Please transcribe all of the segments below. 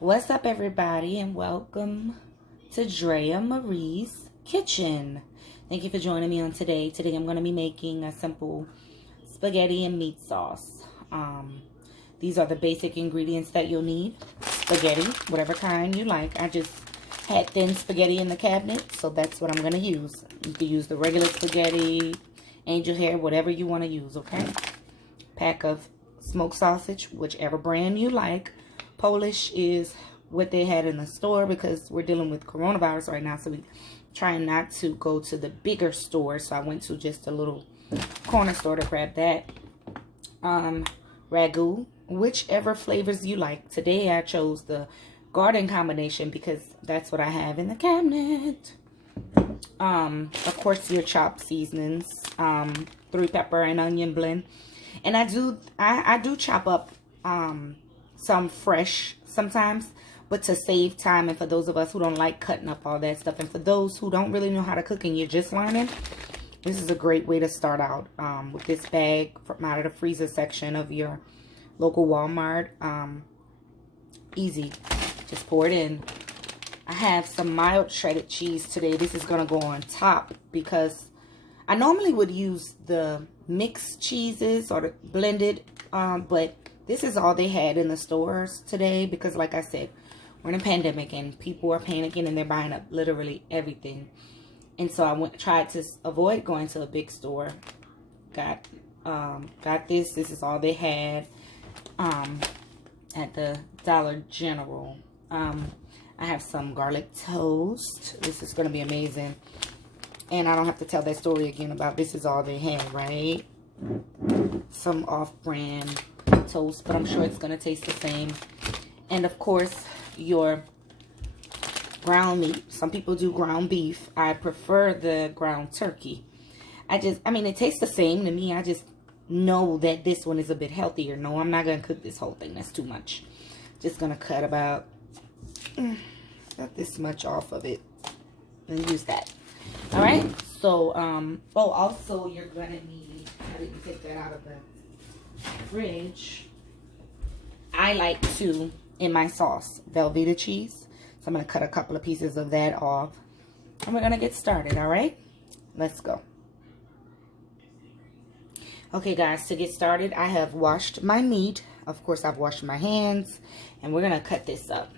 What's up, everybody, and welcome to Drea Marie's Kitchen. Thank you for joining me on today. Today I'm going to be making a simple spaghetti and meat sauce. These are the basic ingredients that you'll need. Spaghetti, whatever kind you like. I just had thin spaghetti in the cabinet, so that's what I'm going to use. You can use the regular spaghetti, angel hair, whatever you want to use, okay? Pack of smoked sausage, whichever brand you like. Polish is what they had in the store because we're dealing with coronavirus right now, so we trying not to go to the bigger store. So I went to just a little corner store to grab that. Ragu, whichever flavors you like. Today I chose the garden combination because that's what I have in the cabinet. Of course, your chopped seasonings, 3 pepper and onion blend, and I do chop up some fresh sometimes, but to save time and for those of us who don't like cutting up all that stuff, and for those who don't really know how to cook and you're just learning, this is a great way to start out with this bag from out of the freezer section of your local Walmart. Easy, just pour it in. I have some mild shredded cheese today. This is gonna go on top because I normally would use the mixed cheeses or the blended, but this is all they had in the stores today because, like I said, we're in a pandemic and people are panicking and they're buying up literally everything. And so I tried to avoid going to a big store. Got this. This is all they had at the Dollar General. I have some garlic toast. This is going to be amazing. And I don't have to tell that story again about this is all they had, right? Some off-brand toast, but I'm sure it's going to taste the same. And of course, your ground meat. Some people do ground beef. I prefer the ground turkey. I mean, it tastes the same to me. I just know that this one is a bit healthier. No, I'm not going to cook this whole thing. That's too much. Just going to cut about this much off of it and use that. All right. So, also you're going to need, I didn't take that out of the fridge. I like to, in my sauce, Velveeta cheese. So I'm going to cut a couple of pieces of that off. And we're going to get started, all right? Let's go. Okay, guys, to get started, I have washed my meat. Of course, I've washed my hands. And we're going to cut this up.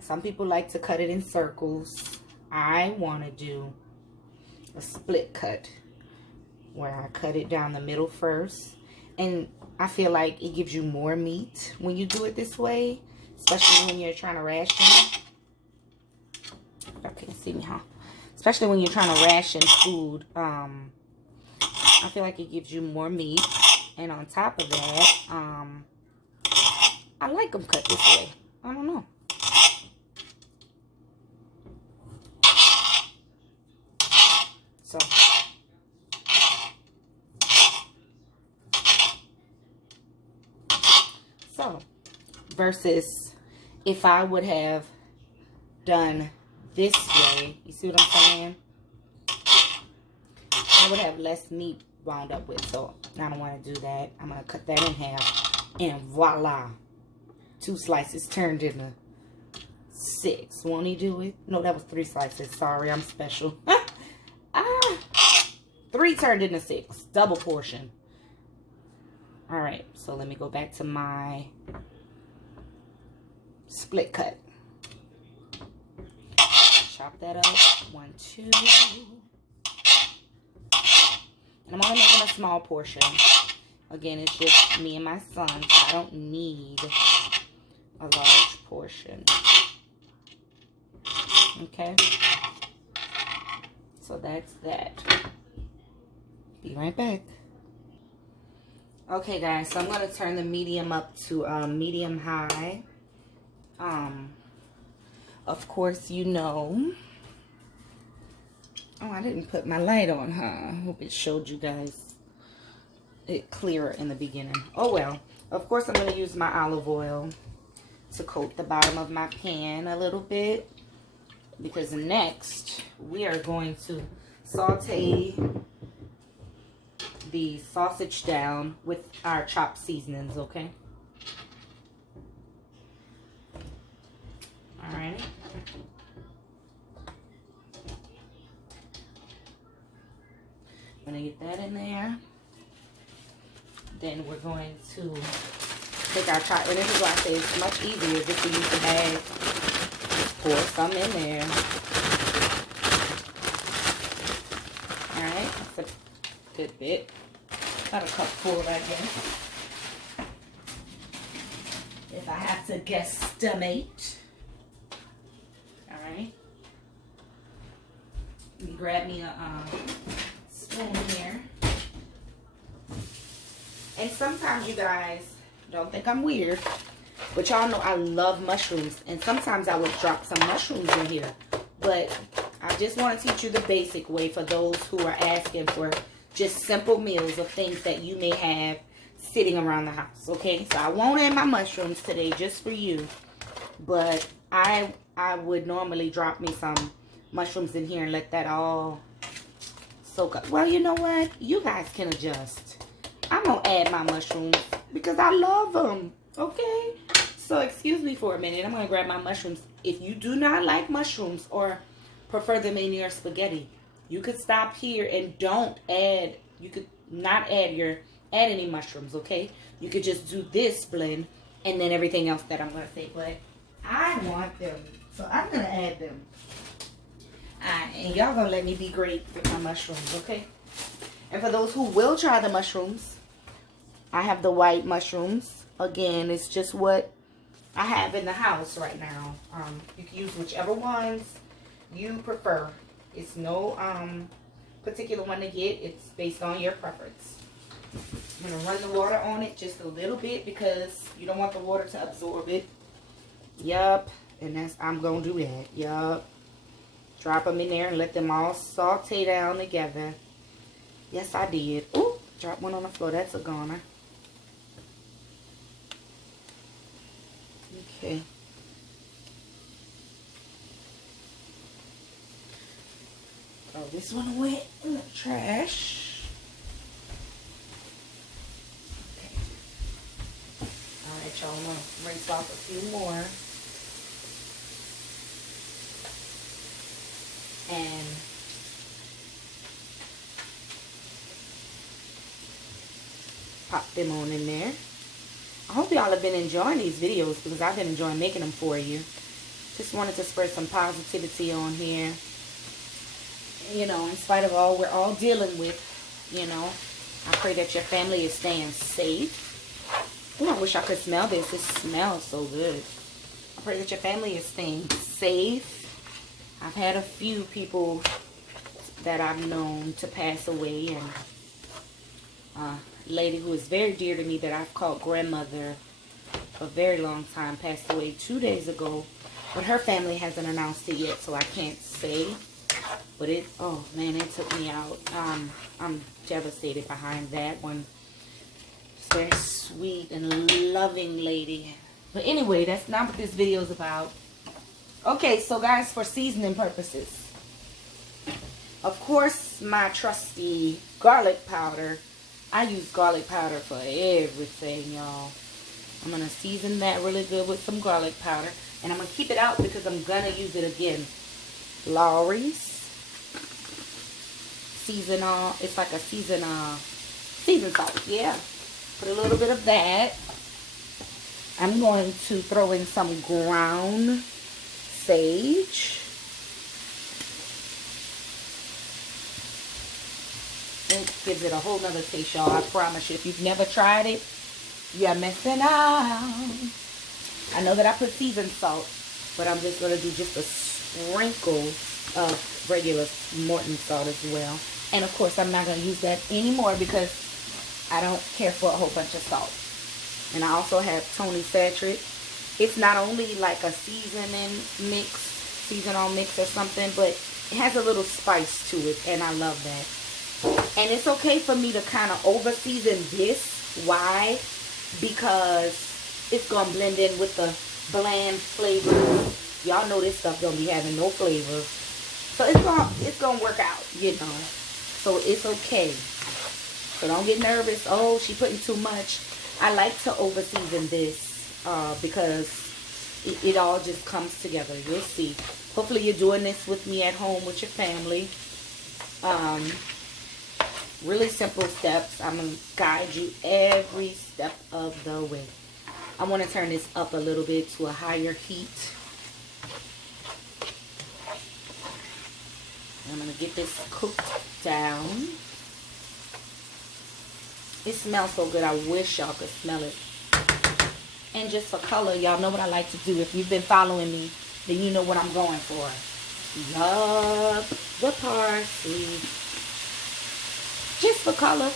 Some people like to cut it in circles. I want to do a split cut, where I cut it down the middle first. And I feel like it gives you more meat when you do it this way, especially when you're trying to ration. Y'all can't see me, huh? Especially when you're trying to ration food. I feel like it gives you more meat. And on top of that, I like them cut this way. I don't know. So, versus if I would have done this way, you see what I'm saying? I would have less meat wound up with, so I don't want to do that. I'm going to cut that in half, and voila. 2 slices turned into 6. Won't he do it? No, that was 3 slices. Sorry, I'm special. 3 turned into 6. Double portion. Alright, so let me go back to my split cut. Chop that up. 1, 2. And I'm only making a small portion. Again, it's just me and my son, so I don't need a large portion. Okay? So that's that. Be right back. Okay, guys, so I'm going to turn the medium up to medium high. Of course, you know. Oh, I didn't put my light on, huh? I hope it showed you guys it clearer in the beginning. Oh, well. Of course, I'm going to use my olive oil to coat the bottom of my pan a little bit. Because next, we are going to saute the sausage down with our chopped seasonings, okay? Alright. I'm gonna get that in there. Then we're going to take our tart, and this is why I say it's much easier just to use the bag. Just pour some in there. Alright, that's a good bit. About a cup full, I guess. If I have to guesstimate. Alright. Let me grab me a spoon here. And sometimes you guys don't think I'm weird, but y'all know I love mushrooms, and sometimes I would drop some mushrooms in here. But I just want to teach you the basic way for those who are asking for just simple meals of things that you may have sitting around the house, okay? So I won't add my mushrooms today just for you, but I would normally drop me some mushrooms in here and let that all soak up. Well, you know what? You guys can adjust. I'm going to add my mushrooms because I love them, okay? So excuse me for a minute. I'm going to grab my mushrooms. If you do not like mushrooms or prefer them in your spaghetti, you could stop here and don't add, you could not add any mushrooms, okay? You could just do this blend and then everything else that I'm going to say. But I want them, so I'm going to add them. And y'all going to let me be great with my mushrooms, okay? And for those who will try the mushrooms, I have the white mushrooms. Again, it's just what I have in the house right now. You can use whichever ones you prefer. It's no particular one to get. It's based on your preference. I'm going to run the water on it just a little bit because you don't want the water to absorb it. Yup. And I'm going to do that. Yup. Drop them in there and let them all saute down together. Yes, I did. Ooh, drop one on the floor. That's a goner. Okay. Throw this one away in the trash. Okay. Alright, y'all. I'm going to rinse off a few more. And pop them on in there. I hope y'all have been enjoying these videos because I've been enjoying making them for you. Just wanted to spread some positivity on here. You know, in spite of all we're all dealing with, you know, I pray that your family is staying safe. Oh, I wish I could smell this. It smells so good. I pray that your family is staying safe. I've had a few people that I've known to pass away, and a lady who is very dear to me that I've called grandmother for a very long time passed away 2 days ago, but her family hasn't announced it yet, so I can't say. But it, oh man, it took me out. I'm devastated behind that one. She's a very sweet and loving lady. But anyway, that's not what this video is about. Okay, so guys, for seasoning purposes, of course, my trusty garlic powder. I use garlic powder for everything, y'all. I'm going to season that really good with some garlic powder. And I'm going to keep it out because I'm going to use it again. Lawry's season, it's like a season salt, yeah. Put a little bit of that. I'm going to throw in some ground sage. It gives it a whole nother taste, y'all. I promise you. If you've never tried it, you're missing out. I know that I put seasoned salt, but I'm just going to do just a sprinkle of regular Morton salt as well. And of course, I'm not going to use that anymore because I don't care for a whole bunch of salt. And I also have Tony Saturated. It's not only like a seasoning mix, seasonal mix or something, but it has a little spice to it, and I love that. And it's okay for me to kind of over season this. Why? Because it's going to blend in with the bland flavors. Y'all know this stuff don't be having no flavors. So it's gonna work out, you know. So it's okay. So don't get nervous. Oh, she putting too much. I like to over season this because it all just comes together. You'll see. Hopefully you're doing this with me at home with your family. Really simple steps. I'm going to guide you every step of the way. I want to turn this up a little bit to a higher heat. I'm going to get this cooked down. It smells so good. I wish y'all could smell it. And just for color, y'all know what I like to do. If you've been following me, then you know what I'm going for. Yup, the parsley. Just for color.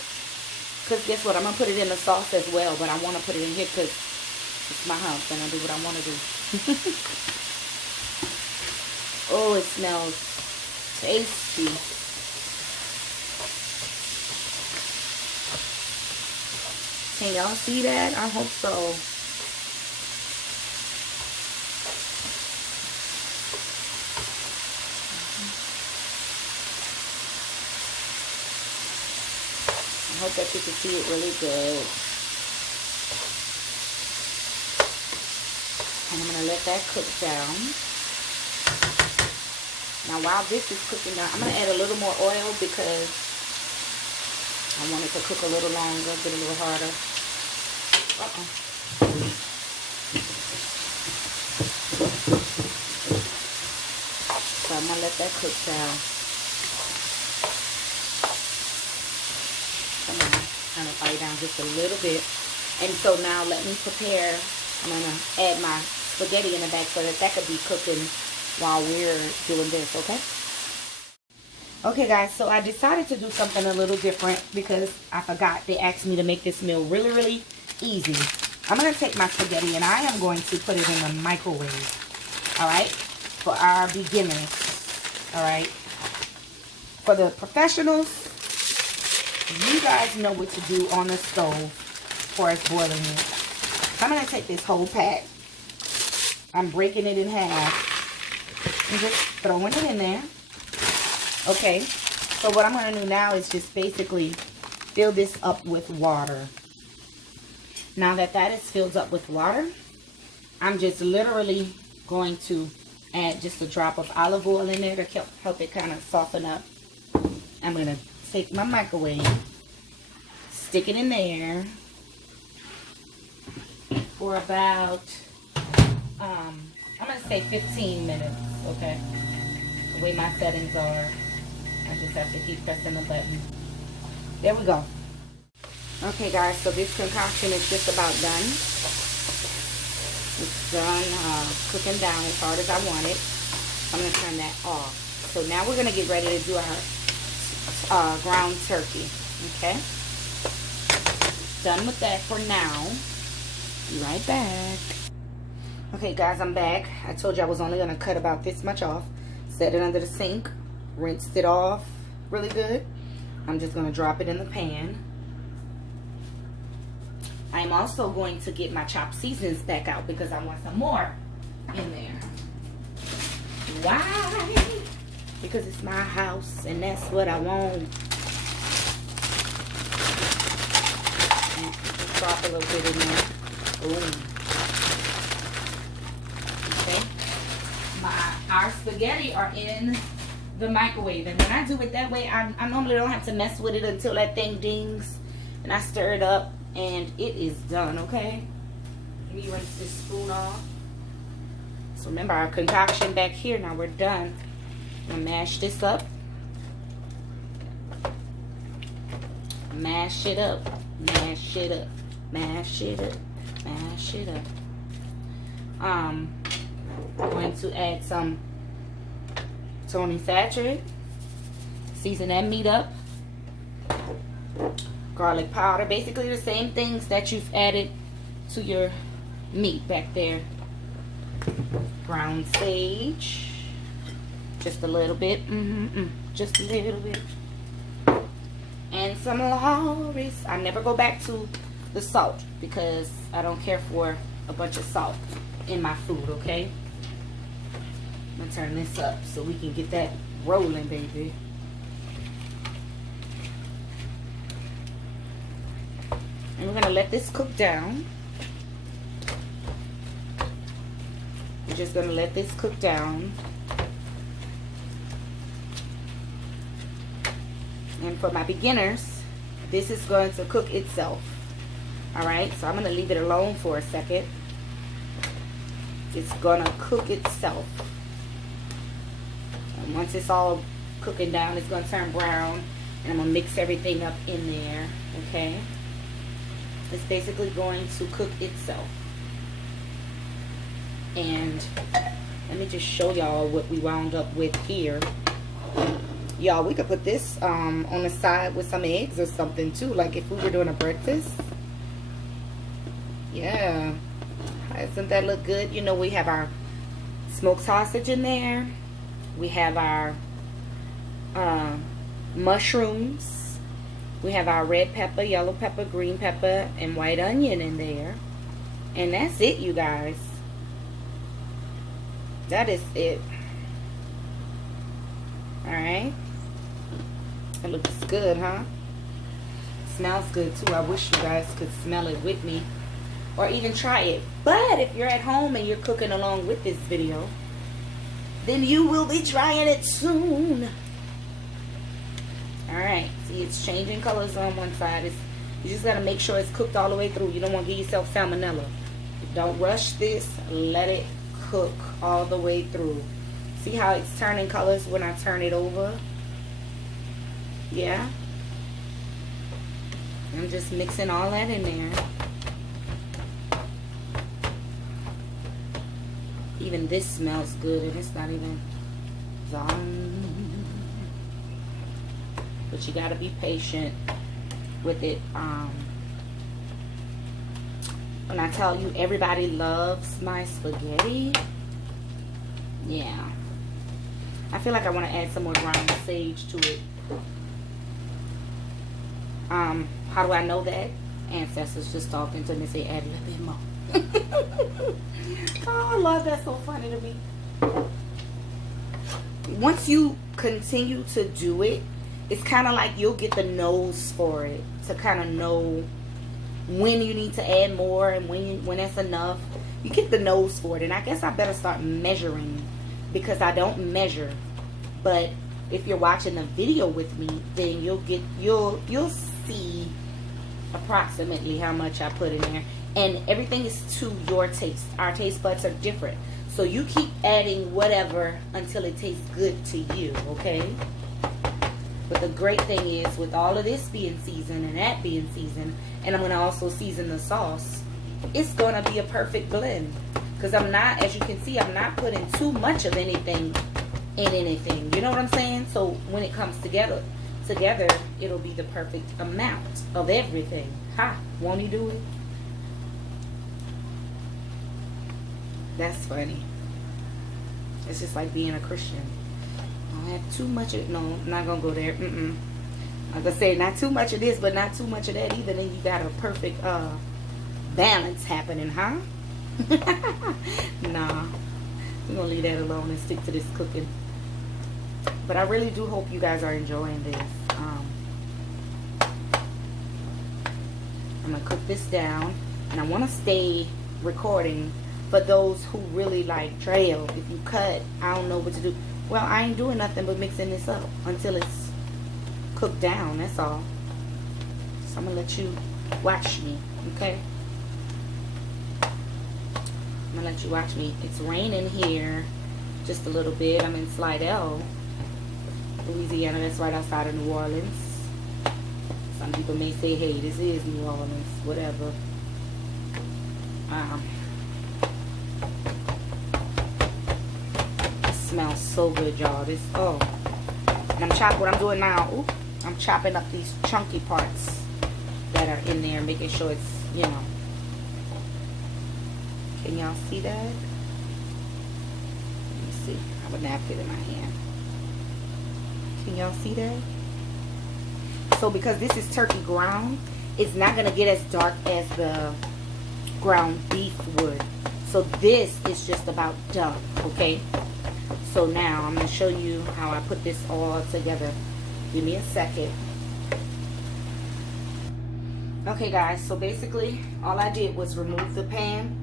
Because guess what? I'm going to put it in the sauce as well. But I want to put it in here because it's my house and I do what I want to do. Oh, it smells tasty. Can y'all see that? I hope so. I hope that you can see it really good. And I'm going to let that cook down. Now while this is cooking down, I'm going to add a little more oil because I want it to cook a little longer, get a little harder. So I'm going to let that cook down. Kind of fire down just a little bit. And so now let me prepare. I'm going to add my spaghetti in the back so that could be cooking while we're doing this, okay? Okay guys, so I decided to do something a little different because I forgot they asked me to make this meal really, really easy. I'm going to take my spaghetti and I am going to put it in the microwave, alright? For our beginners, alright? For the professionals, you guys know what to do on the stove for us boiling it. So I'm going to take this whole pack. I'm breaking it in half and just throwing it in there. Okay, so what I'm going to do now is just basically fill this up with water. Now that is filled up with water, I'm just literally going to add just a drop of olive oil in there to help it kind of soften up. I'm going to take my microwave, stick it in there for about, I'm going to say 15 minutes, okay? The way my settings are, I just have to keep pressing the button. There we go. Okay guys, so this concoction is just about done. It's done cooking down as hard as I want it. I'm going to turn that off. So now we're going to get ready to do our ground turkey, okay? Done with that for now. Be right back. Okay guys, I'm back. I told you I was only going to cut about this much off. Set it under the sink, rinsed it off really good. I'm just going to drop it in the pan. I'm also going to get my chopped seasonings back out because I want some more in there. Why? Because it's my house and that's what I want. And drop a little bit in there. Boom. Okay. Our spaghetti are in the microwave. And when I do it that way, I normally don't have to mess with it until that thing dings. And I stir it up and it is done, okay? Let me rinse this spoon off. So remember our concoction back here. Now we're done. I'm gonna mash this up. Mash it up. Mash it up. Mash it up. Mash it up. I'm going to add some Tony saturated. Season that meat up. Garlic powder. Basically the same things that you've added to your meat back there. Ground sage. Just a little bit. Just a little bit. And some Lawry's. I never go back to the salt because I don't care for a bunch of salt in my food, okay? I'm going to turn this up so we can get that rolling, baby. And we're going to let this cook down. You're just going to let this cook down. And for my beginners, this is going to cook itself. Alright, so I'm going to leave it alone for a second. It's going to cook itself. And once it's all cooking down, it's going to turn brown. And I'm going to mix everything up in there. Okay? It's basically going to cook itself. And let me just show y'all what we wound up with here. Y'all, we could put this on the side with some eggs or something too. Like if we were doing a breakfast. Yeah. Doesn't that look good? You know, we have our smoked sausage in there. We have our mushrooms. We have our red pepper, yellow pepper, green pepper, and white onion in there. And that's it, you guys. That is it. Alright. It looks good, huh? Smells good too. I wish you guys could smell it with me. Or even try it. But if you're at home and you're cooking along with this video, then you will be trying it soon. Alright. See, it's changing colors on one side. You just got to make sure it's cooked all the way through. You don't want to give yourself salmonella. Don't rush this. Let it cook all the way through. See how it's turning colors when I turn it over? Yeah. I'm just mixing all that in there. Even this smells good and it's not even done. But you gotta be patient with it. When I tell you everybody loves my spaghetti, yeah. I feel like I want to add some more ground sage to it. How do I know that? Ancestors just talking to me, say add a little bit more. Oh, I love that. So funny to me. Once you continue to do it, it's kind of like you'll get the nose for it to kind of know when you need to add more and when that's enough. You get the nose for it, and I guess I better start measuring because I don't measure. But if you're watching the video with me, then you'll see approximately how much I put in there. And everything is to your taste. Our taste buds are different. So you keep adding whatever until it tastes good to you, okay? But the great thing is, with all of this being seasoned and that being seasoned, and I'm going to also season the sauce, it's going to be a perfect blend. Because I'm not, as you can see, I'm not putting too much of anything in anything. You know what I'm saying? So when it comes together, it'll be the perfect amount of everything. Ha! Won't he do it? That's funny. It's just like being a Christian. I don't have too much of, no, I'm not going to go there. Like I say, not too much of this, but not too much of that either. Then you got a perfect balance happening, huh? Nah. We're going to leave that alone and stick to this cooking. But I really do hope you guys are enjoying this. I'm going to cook this down. And I want to stay recording for those who really like trail. If you cut, I don't know what to do. Well, I ain't doing nothing but mixing this up until it's cooked down. That's all. So I'm going to let you watch me. Okay? I'm going to let you watch me. It's raining here just a little bit. I'm in Slidell, Louisiana. That's right outside of New Orleans. Some people may say, hey, this is New Orleans. Whatever. It smells so good, y'all. This, oh. And I'm chopping, what I'm doing now, ooh, I'm chopping up these chunky parts that are in there, making sure it's, you know. Can y'all see that? Let me see. I have a napkin in my hand. Can y'all see that? So because this is turkey ground, it's not going to get as dark as the ground beef would. So this is just about done, okay? So now I'm going to show you how I put this all together. Give me a second. Okay guys, so basically all I did was remove the pan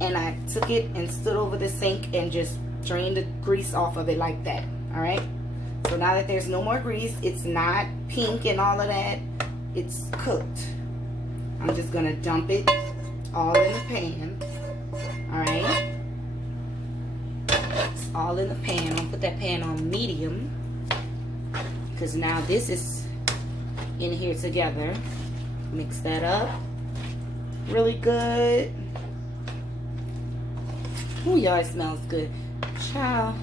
and I took it and stood over the sink and just drained the grease off of it like that. All right. So now that there's no more grease, it's not pink and all of that, it's cooked. I'm just gonna dump it all in the pan. All right. It's all in the pan. I'll put that pan on medium because now this is in here together. Mix that up really good. Oh, y'all, it smells good. Child,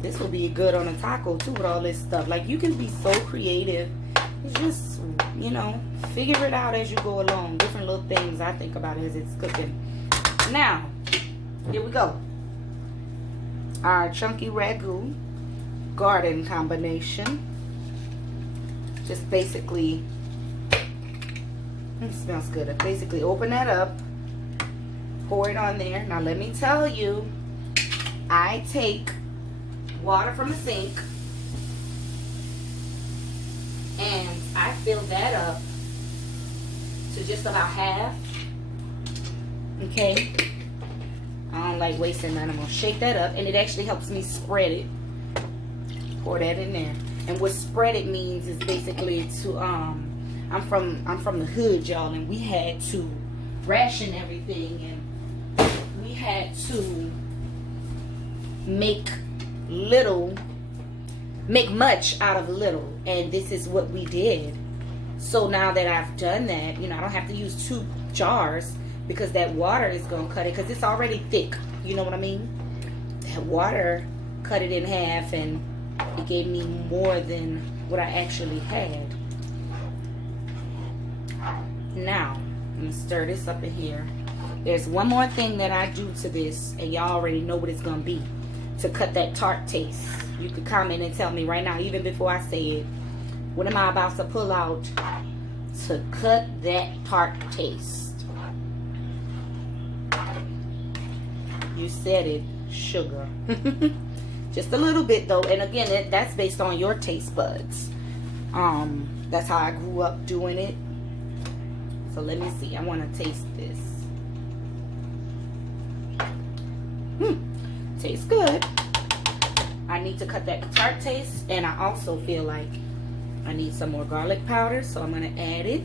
this will be good on a taco too with all this stuff. Like, you can be so creative. It's just, you know, figure it out as you go along. Different little things I think about as it's cooking. Now, here we go. Our chunky ragu garden combination. Just basically, it smells good. Basically open that up, pour it on there. Now let me tell you, I take water from the sink and I fill that up to just about half. Okay, I don't like wasting that. I'm gonna shake that up, and it actually helps me spread it. Pour that in there. And what spread it means is basically to I'm from the hood, y'all, and we had to ration everything, and we had to make much out of little, and this is what we did. So now that I've done that, you know, I don't have to use 2 jars because that water is gonna cut it, because it's already thick, you know what I mean? That water cut it in half, and it gave me more than what I actually had. Now, I'm gonna stir this up in here. There's one more thing that I do to this, and y'all already know what it's gonna be, to cut that tart taste. You could comment and tell me right now, even before I say it, what am I about to pull out to cut that tart taste? You said it, sugar. Just a little bit though, and again, that's based on your taste buds. That's how I grew up doing it. So let me see. I want to taste this. Tastes good. I need to cut that tart taste, and I also feel like I need some more garlic powder, so I'm going to add it.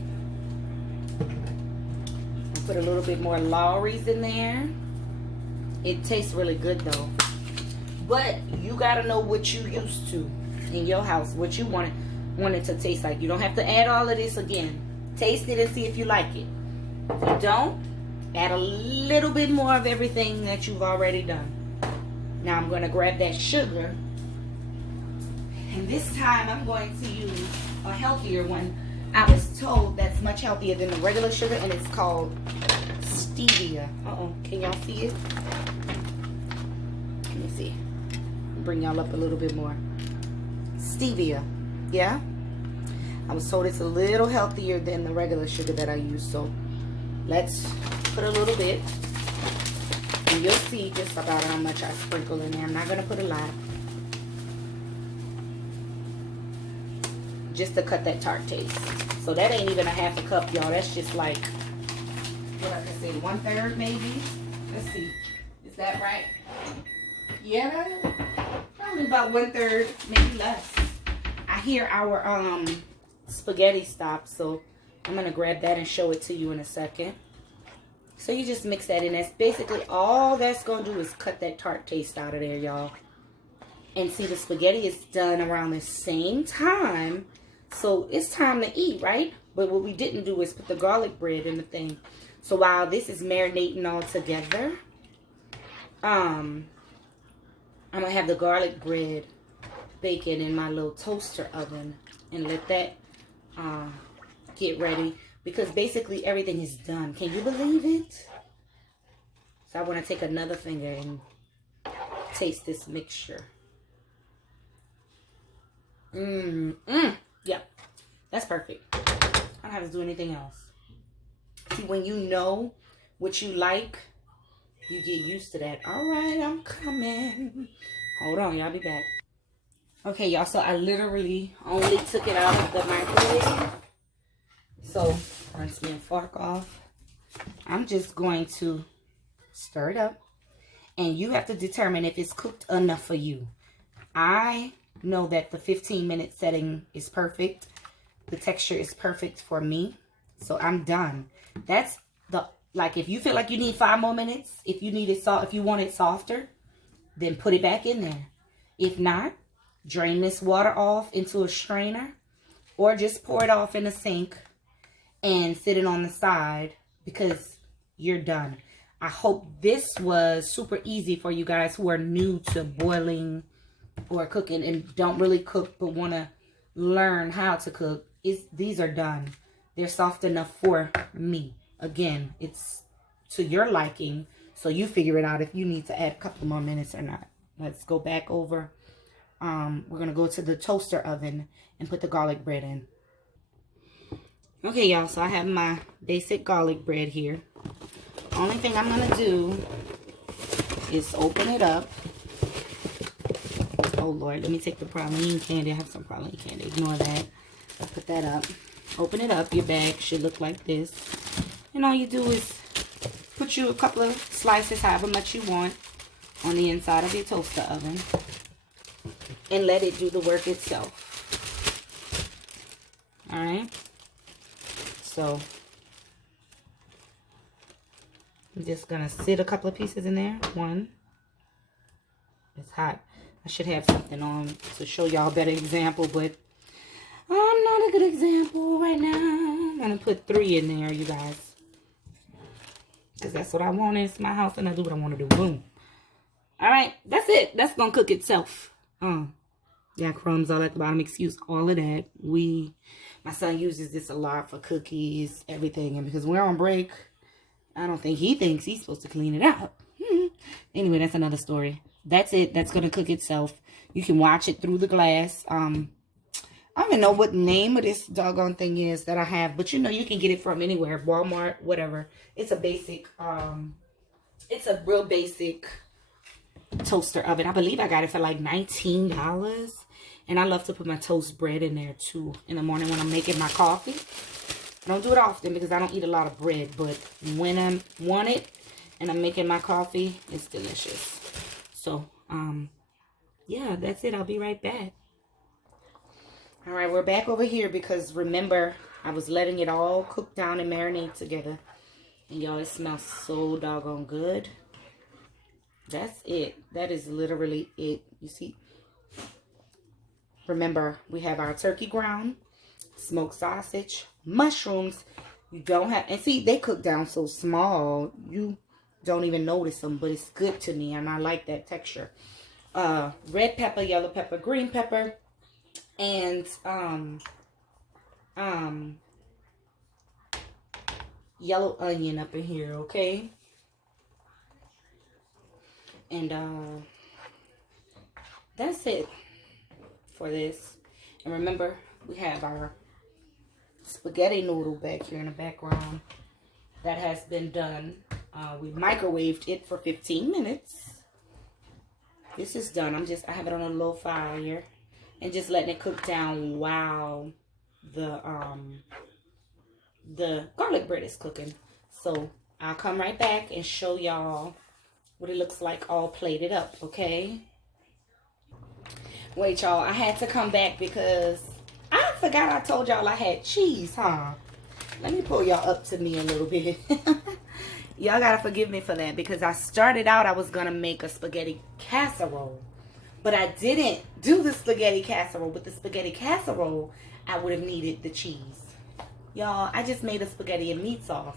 I'll put a little bit more Lawry's in there. It tastes really good though. But you gotta know what you used to in your house, what you want it to taste like. You don't have to add all of this again. Taste it and see if you like it. If you don't, add a little bit more of everything that you've already done. Now I'm going to grab that sugar, and this time I'm going to use a healthier one. I was told that's much healthier than the regular sugar, and it's called stevia. Can y'all see it? Let me see. Bring y'all up a little bit more. Stevia. Yeah, I was told it's a little healthier than the regular sugar that I use, so let's put a little bit, and you'll see just about how much I sprinkle in there. I'm not gonna put a lot, just to cut that tart taste. So that ain't even a half a cup, y'all. That's just like, what I can say, 1/3 maybe. Let's see, is that right? Yeah, probably about 1/3, maybe less. I hear our spaghetti stop, so I'm gonna grab that and show it to you in a second. So you just mix that in. That's basically all that's gonna do, is cut that tart taste out of there, y'all. And see, the spaghetti is done around the same time, so it's time to eat, right? But what we didn't do is put the garlic bread in the thing. So while this is marinating all together, I'm gonna have the garlic bread baking in my little toaster oven and let that get ready, because basically everything is done. Can you believe it? So I want to take another finger and taste this mixture. Yep, that's perfect. I don't have to do anything else. See, when you know what you like, you get used to that. All right, I'm coming. Hold on, y'all, be back. Okay, y'all, so I literally only took it out of the microwave. So, rinse me and fork off. I'm just going to Stir it up. And you have to determine if it's cooked enough for you. I know that the 15-minute setting is perfect. The texture is perfect for me. So I'm done. That's the, like, if you feel like you need 5 more minutes, if you need it soft, if you want it softer, then put it back in there. If not, drain this water off into a strainer or just pour it off in the sink and sit it on the side because you're done. I hope this was super easy for you guys who are new to boiling or cooking and don't really cook but want to learn how to cook. These are done. They're soft enough for me. Again, it's to your liking, so you figure it out if you need to add a couple more minutes or not. Let's go back over. We're going to go to the toaster oven and put the garlic bread in. Okay, y'all, so I have my basic garlic bread here. Only thing I'm going to do is open it up. Oh, Lord, let me take the praline candy. I have some praline candy. Ignore that. I'll put that up. Open it up. Your bag should look like this. And all you do is put you a couple of slices, however much you want, on the inside of your toaster oven. And let it do the work itself. Alright? So, I'm just going to sit a couple of pieces in there. One. It's hot. I should have something on to show y'all a better example, but I'm not a good example right now. I'm going to put 3 in there, you guys. Because that's what I want. It's my house and I do what I want to do. Boom. Alright, that's it. That's going to cook itself. Yeah, crumbs all at the bottom. Excuse all of that. My son uses this a lot for cookies, everything. And because we're on break, I don't think he thinks he's supposed to clean it out. Anyway, that's another story. That's it. That's going to cook itself. You can watch it through the glass. I don't even know what name of this doggone thing is that I have. But, you know, you can get it from anywhere. Walmart, whatever. It's a basic, it's a real basic toaster oven. I believe I got it for like $19. And I love to put my toast bread in there too in the morning when I'm making my coffee. I don't do it often because I don't eat a lot of bread, but when I want it and I'm making my coffee, it's delicious. So, yeah, that's it. I'll be right back. All right, we're back over here because remember, I was letting it all cook down and marinate together. And y'all, it smells so doggone good. That's it. That is literally it. You see? Remember, we have our turkey ground, smoked sausage, mushrooms. You don't have, and see, they cook down so small, you don't even notice them, but it's good to me, and I like that texture. Red pepper, yellow pepper, green pepper, and yellow onion up in here, okay? And that's it for this. And remember, we have our spaghetti noodle back here in the background that has been done. We microwaved it for 15 minutes. This is done. I have it on a low fire and just letting it cook down while the garlic bread is cooking. So I'll come right back and show y'all what it looks like all plated up, okay? Wait, y'all, I had to come back because I forgot I told y'all I had cheese, huh? Let me pull y'all up to me a little bit. Y'all gotta forgive me for that because I started out, I was gonna make a spaghetti casserole. But I didn't do the spaghetti casserole. With the spaghetti casserole, I would have needed the cheese. Y'all, I just made a spaghetti and meat sauce.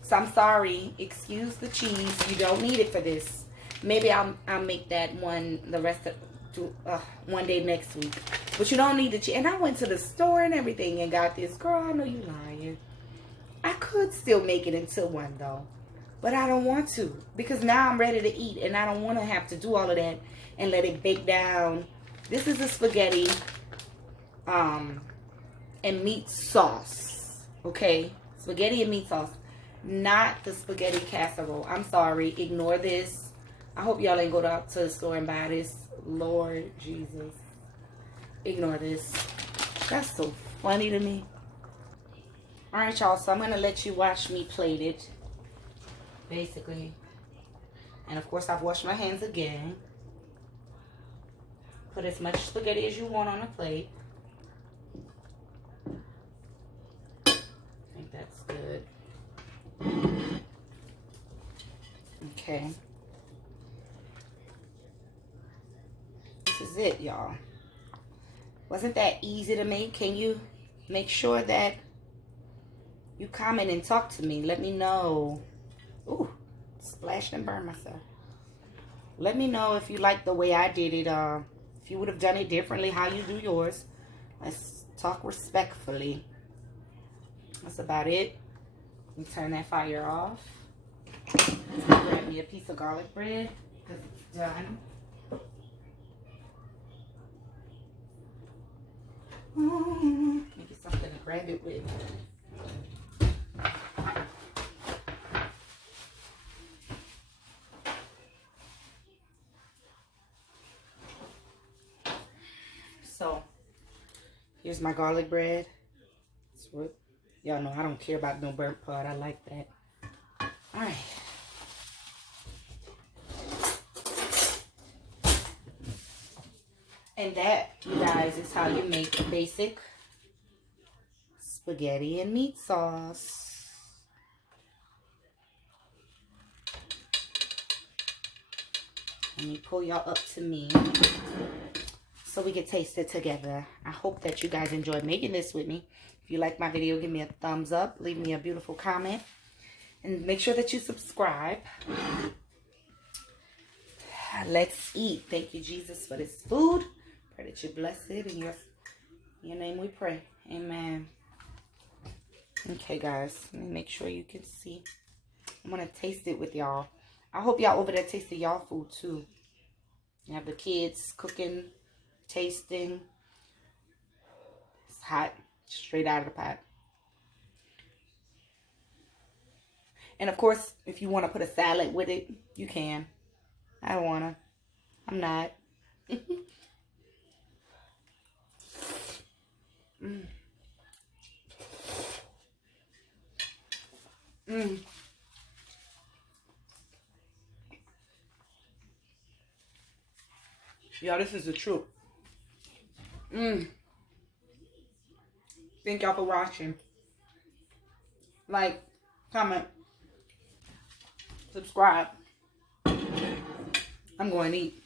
So I'm sorry. Excuse the cheese. You don't need it for this. Maybe I'll make that one one day next week. But you don't need the cheese. And I went to the store and everything and got this. Girl, I know you lying. I could still make it into one though. But I don't want to. Because now I'm ready to eat. And I don't want to have to do all of that and let it bake down. This is a spaghetti and meat sauce. Okay? Spaghetti and meat sauce. Not the spaghetti casserole. I'm sorry. Ignore this. I hope y'all ain't go out to the store and buy this. Lord Jesus. Ignore this. That's so funny to me. Alright, y'all. So I'm going to let you watch me plate it. Basically. And of course, I've washed my hands again. Put as much spaghetti as you want on a plate. I think that's good. Okay. This is it, y'all. Wasn't that easy to make? Can you make sure that you comment and talk to me? Let me know. Ooh, splashed and burned myself. Let me know if you like the way I did it. If you would have done it differently, how you do yours. Let's talk respectfully. That's about it. Let me turn that fire off. Grab me a piece of garlic bread because it's done. Maybe something to grab it with. So, here's my garlic bread. Y'all know I don't care about no burnt part. I like that. All right. And that, you guys, is how you make basic spaghetti and meat sauce. Let me pull y'all up to me so we can taste it together. I hope that you guys enjoyed making this with me. If you like my video, give me a thumbs up. Leave me a beautiful comment. And make sure that you subscribe. Let's eat. Thank you, Jesus, for this food. Pray that you bless it. In your name we pray. Amen. Okay, guys. Let me make sure you can see. I'm going to taste it with y'all. I hope y'all over there tasted y'all food, too. You have the kids cooking, tasting. It's hot. Straight out of the pot. And, of course, if you want to put a salad with it, you can. I don't want to. I'm not. Y'all, this is the truth. Thank y'all for watching. Like, comment, subscribe. I'm going to eat.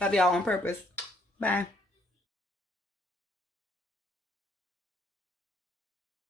Love y'all on purpose. Bye.